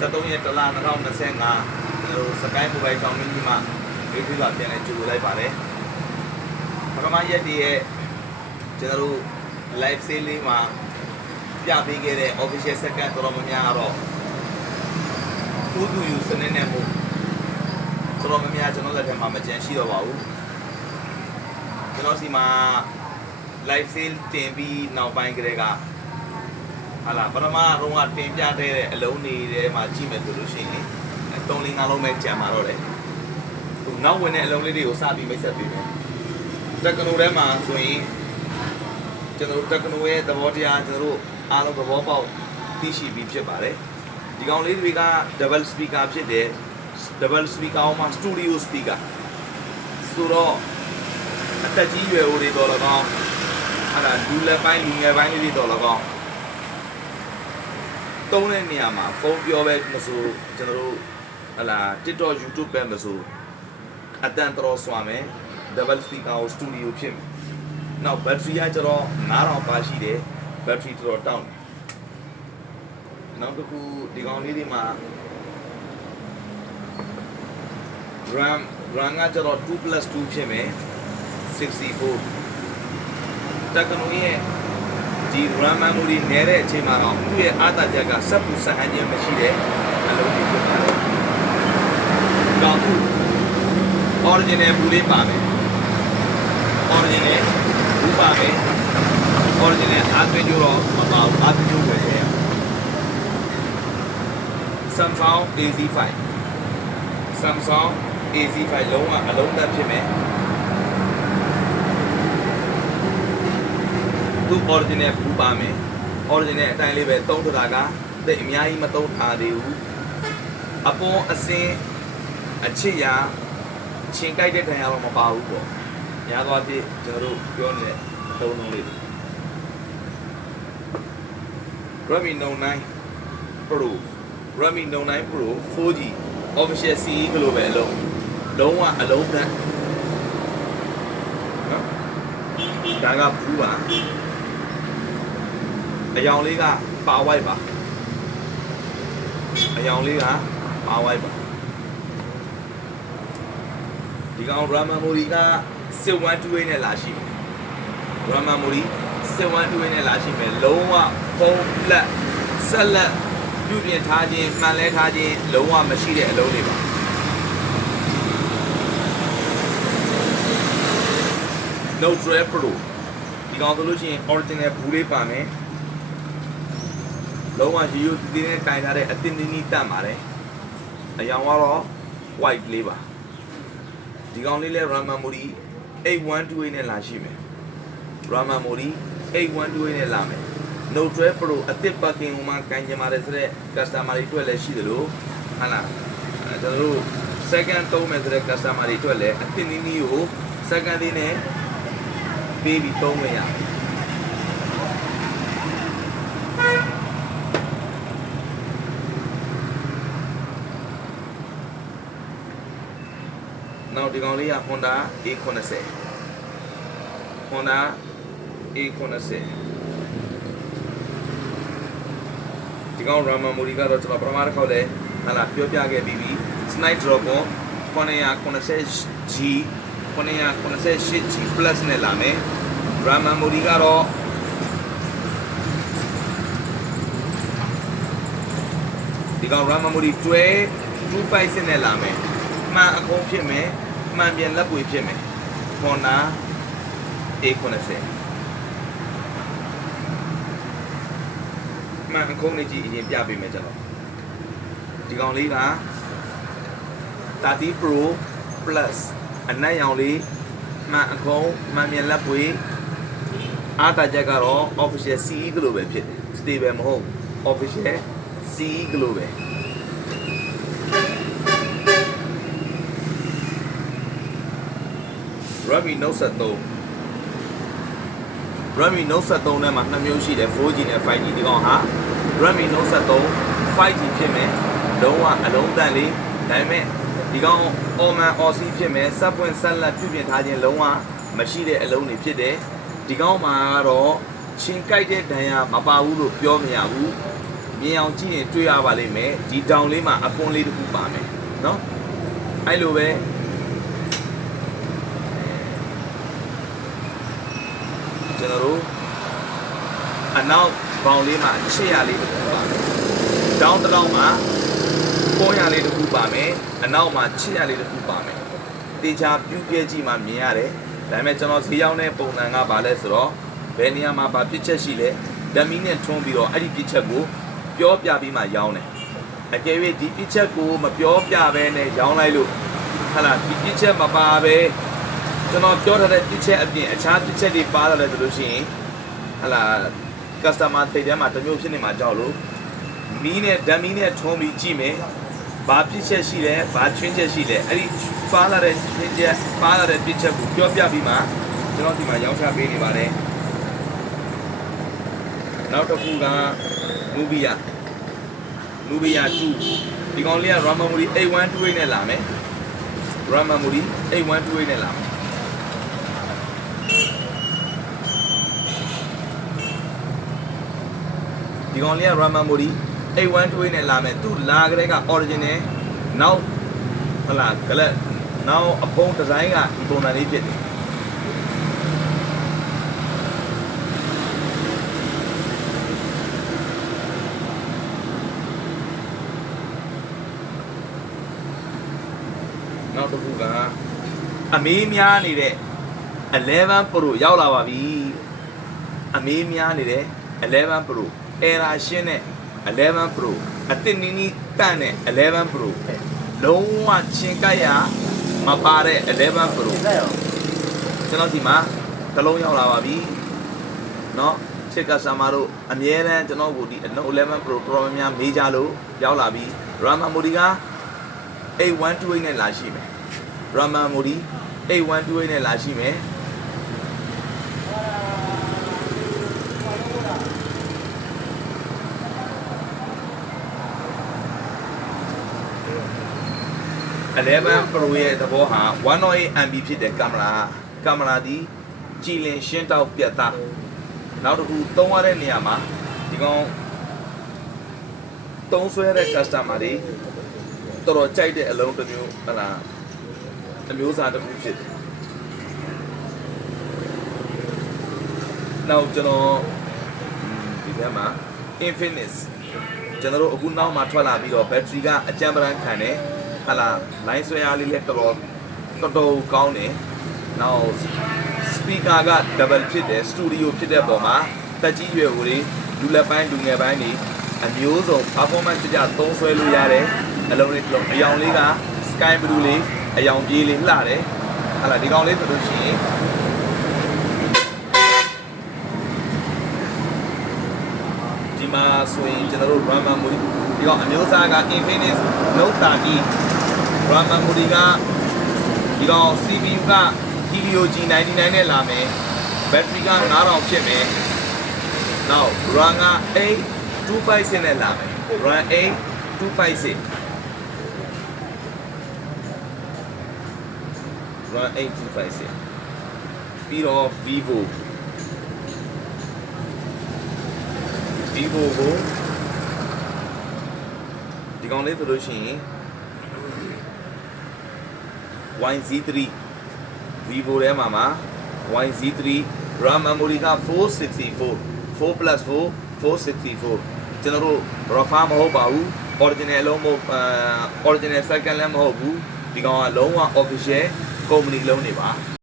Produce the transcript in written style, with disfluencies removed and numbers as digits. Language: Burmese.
73ရက်တလ2025စကိုင်းမိုဘိုင်းကောင်မင်းကြီးမှာဒီပြပါပြန်လဲကြိုလိုက်ပါတယ်ပထမရက်တည်းရဲ့ကျွန်တော်တို့ live sale လေးမှာပြပေးခဲ့တဲ့ official second တော်တော်များများတော့ဥဒူယူစနစ်နဲ့မို့တော်တော်များများကျွန်တော်လက်ထက်မှာမကြမ်းရှိတော့ပါဘူးကျွန်တော်စီမှာ live sale တင်ပြီးနောက်ပိုင်းကလေးကဟာလာပထမတော့ကတင်ပြတဲ့အလုံးနေတဲ့မှာကြည့်မယ်ဆိုလို့ရှိရင်3-5လုံးပဲကြံပါတော့တယ်ဟိုနောက်ဝင်တဲ့အလုံးလေးတွေကိုစပြီးမိတ်ဆက်ပေးမယ်တက္ကနိုထဲမှာဆိုရင်ကျွန်တော်တို့တက္ကနိုရဲ့သဘောတရားကျွန်တော်တို့အားလုံးသဘောပေါက်သိရှိပြီးဖြစ်ပါတယ်ဒီကောင်လေးတွေက double speaker ဖြစ်တယ် double speaker မှာ studio speaker ဆိုတော့အသက်ကြီးရွယ်အိုတွေတော်လကောင်းအဲ့ဒါလူလက်ပိုင်းလူငယ်ပိုင်းလေးတွေတော်လကောင်းသုံးတဲ့နေရာမှာဖုန်းပြောပဲမဆိုကျွန်တော်တို့ဟလာ TikTok YouTube ပဲမဆိုအတန်တော်ဆွာမယ် double speaker ကို studio ဖြစ်မယ်နောက် battery ကကျတော့9000ပါရှိတယ် battery တော်တောင်းနောက်တစ်ခုဒီကောင်လေးတွေမှာ RAM ကကျတော့ 2+2 ဖြစ်မယ်64တက္ကနိုရဲ့ဒီ RAM memory နဲ့တဲ့အချိန်မှာတော့သူ့ရဲ့အားသာချက်ကစက်ပူစဟန်ခြင်းမရှိတဲ့အလုံးကြီးဖြစ်ပါတယ်။ကောင်းဘူး original ဘူးလေးပါမယ် original ဘူးပါမယ် original အားသွင်းကြတော့မပါဘူးအားသွင်းကြပဲSamsung AZ5 Samsung AZ5 လုံးဝအလုံးသက်ဖြစ်မယ်သူ original ဘူးပါမယ် original အတိုင်းလေးပဲသုံးထတာကတိတ်အများကြီးမသုံးထားသေးဘူးအပေါ်အစင်းအချစ်ရာချင်းကြိုက်တဲ့ခံရတော့မပါဘူးပေါ့ညာသွားပြည့်ကျွန်တော်တို့ပြောနေတဲ့သုံးလုံးလေး Redmi Note 9 Pro Redmi Note 9 Pro 4G official CE ကလိုပဲအလုံးဝအလုံးသက်နော်ဒါကဘူးပါအယောင်လေးကပါဝိုက်ပါအယောင်လေးကပါဝိုက်ပါဒီကောင် RAM memory က6128နဲ့လာရှိမယ် RAM memory 6128နဲ့လာရှိမယ်လုံးဝဖုန်းလက်ဆက်လက်ပြုပြင်ထားခြင်းမှန်လဲထားခြင်းလုံးဝမရှိတဲ့အလုံးတွေပါNote 12 Pro ဒီကောင်ဆိုလို့ရှိရင် original ဘူးလေးပါမယ်လုံးဝရိုးရိုးသေးသေးနဲ့တိုင်ထားတဲ့အတင်းတင်းကြီးတတ်ပါတယ်အယောင်ကတော့ white လေးပါဒီကောင်လေးလဲ RAM memory 8128နဲ့လာရှိမယ် RAM memory 8128နဲ့လာမယ် Note 12 Pro အသစ်ပါကင်ဟိုမှာကန်ကြပါတယ်ဆိုတော့ customer တွေတွေ့လဲရှိတယ်လို့ဟုတ်လားကျွန်တော်တို့ second သုံးမယ်ဆိုတဲ့ customer တွေတွေ့လဲအသစ်နည်းနည်းကို second လေးနဲ့ပေးပြီးသုံးလို့ရတယ်နောက်ဒီကောင်လေးက Honda A90 Honda A90 ဒီကောင် RAM memory ကတော့ကျွန်တော်ပထမတစ်ခေါက်လဲဟာလာပြောပြခဲ့ပြီးပြီ Snapdragon 980G 998G Plus နဲ့လာမယ် RAM memory ကတော့ဒီကောင် RAM memory 256နဲ့လာမယ်မှန်အခုံးဖြစ်မယ်မှန်ပြန်လက်ပွေဖြစ်မယ် Honda A90 မှန်အခုံးလေးကြည့်အရင်ပြပေးမယ်ကျွန်တော်ဒီကောင်လေးက30 Pro Plus အနက်ရောင်လေးမှန်အခုံးမှန်ပြန်လက်ပွေအားတာချက်ကတော့ official CE ကလိုပဲဖြစ်တယ် stable မဟုတ် official CE ကလိုပဲ Redmi Note 13 Redmi Note 13နဲ့မှာနှစ်မျိုးရှိတယ် 4G နဲ့ 5G ဒီကောင်ဟာ Redmi Note 13 5G ဖြစ်မယ်လုံးဝအလုံးတန်လေးဒါပေမဲ့ဒီကောင် Oman Aussie ဖြစ်မယ်စက်ပွင့်ဆက်လက်ပြုပြင်ထားခြင်းလုံးဝမရှိတဲ့အလုံးတွေဖြစ်တယ်ဒီကောင်မှာကတော့ချင်းကြိုက်တဲ့ဒဏ်ရာမပါဘူးလို့ပြောမရဘူး မြင်အောင်ကြည့်ရင်တွေ့ရပါလိမ့်မယ်ဒီတောင်လေးမှာအကွန်လေးတစ်ခုပါမယ်နော်အဲ့လိုပဲကျွန်တော်တို့အနောက်ဘောင်လေးမှာချစ်ရလေးတစ်ခုပါမယ်တောင်တစ်တောင်မှာကွန်ရလေးတစ်ခုပါမယ်အနောက်မှာချစ်ရလေးတစ်ခုပါမယ်တေချာပြုတ်ပြဲကြည့်မှမြင်ရတယ်ဒါပေမဲ့ကျွန်တော်ဈေးရောက်တဲ့ပုံစံကဘာလဲဆိုတော့ဘယ်နေရာမှာဘာပြစ်ချက်ရှိလဲဓာတ်မီနဲ့ထွန်းပြီးတော့အဲ့ဒီပြစ်ချက်ကိုပြောပြပြီးမှရောင်းတယ်အကယ်၍ဒီပြစ်ချက်ကိုမပြောပြဘဲနဲ့ရောင်းလိုက်လို့ဟာလားဒီပြစ်ချက်မပါပဲကျွန်တော်ပြောထားတဲ့ပြစ်ချက်အပြင်အခြားပြစ်ချက်တွေပါလာတယ်ဆိုလို့ရှိရင်ဟာလား customer သိတဲ့မှာတစ်မျိုးဖြစ်နေမှာကြောက်လို့မီးနဲ့ဓာတ်မီနဲ့ထွန်းပြီးကြည့်မယ်ဘာပြစ်ချက်ရှိလဲဘာချွင်းချက်ရှိလဲအဲ့ဒီပါလာတဲ့ချွင်းချက်ပါလာတဲ့ပြစ်ချက်ကိုပြောပြပြီးမှကျွန်တော်ဒီမှာရောင်းချပေးနေပါတယ်နောက်တစ်ခုကနူဘီယာ2ဒီကောင်လေးက Ramamuri 8128နဲ့လာမယ် Ramamuri 8128နဲ့လာမယ်ဒီကောင်လေးက Ramamuri 8128နဲ့လာမယ်သူလာကြတဲ့က original နောက်ဟလာကလပ်နောက်အပုံဒီဇိုင်းကဒီပုံစံလေးဖြစ်တယ်နောက်တစ်ခုကအမေးများနေတဲ့11 Pro ရောက်လာပါပြီအမေးများနေတဲ့11 Pro Era ရှင်းတဲ့11 Pro အသစ်နီးနီးတန့်တဲ့11 Pro လုံးဝချင်းကပ်ရမပါတဲ့11 Pro ကျွန်တော်ဒီမှာတစ်လုံးရောက်လာပါပြီเนาะချစ်ကဆာမာတို့အမြဲတမ်းကျွန်တော်ကိုဒီ11 Pro တော်တော်များမေးကြလို့ရောက်လာပြီ Ramamuri က8128နဲ့လာရှိမယ် Ramamuri 8128နဲ့လာရှိမယ်11 Pro ရဲ့သဘောဟာ108 MB ဖြစ်တဲ့ကင်မရာဒီကြည်လင်ရှင်းတောက်ပြတ်သားနောက်တစ်ခုသုံးရတဲ့နေရာမှာဒီကောင်သုံးဆွဲတဲ့ customer တွေတော်တော်ကြိုက်တဲ့အလုံးတစ်မျိုးဟလာအမျိုးအစားတစ်ခုဖြစ်တယ်နောက်ကျွန်တော်ဒီထဲမှာ Infinix ကျွန်တော်တို့အခုနောက်မှထွက်လာပြီးတော့ battery ကအကြမ်းပန်းခံတယ်ဟလာ line ဆွဲအားလေးလည်းတော်တော်ကောင်းတယ်နောက် speaker က double ဖြစ်တယ် studio ဖြစ်တဲ့ပုံမှာတက်ကြီးရွယ်ဦးတွေလူလက်ပိုင်းလူငယ်ပိုင်းတွေအမျိုးစုံ performance ကြသုံးဆွဲလို့ရတယ်အလုံးလေးအယောင်လေးက sky blue လေးအယောင်ပြေးလေးလှတယ်ဟာလာဒီကောင်လေးဆိုလို့ရှိရင်ဒီမှာဆိုရင်ကျွန်တော်တို့ Ramamuri ဒီကောင်အမျိုးအစားက Infinix Note 30 Ramamuri ကဒီကောင် CPU က Helio G99 နဲ့လာမယ် battery က9000ဖြစ်မယ်နောက် RAM က8256နဲ့လာမယ် RAM 8256 RAM 8256ပြီးတော့ Vivo ကိုဒီကောင်လေးဆိုလို့ရှိရင် YZ3 Vivo ထဲမှာYZ3 Ramamuri က464 4+4 464ကျွန်တော်တို့ Rafa မဟုတ်ပါဘူး original လုံးမဟုတ်original second လည်းမဟုတ်ဘူးဒီကောင်ကလုံးဝ official company လုံးနေပါ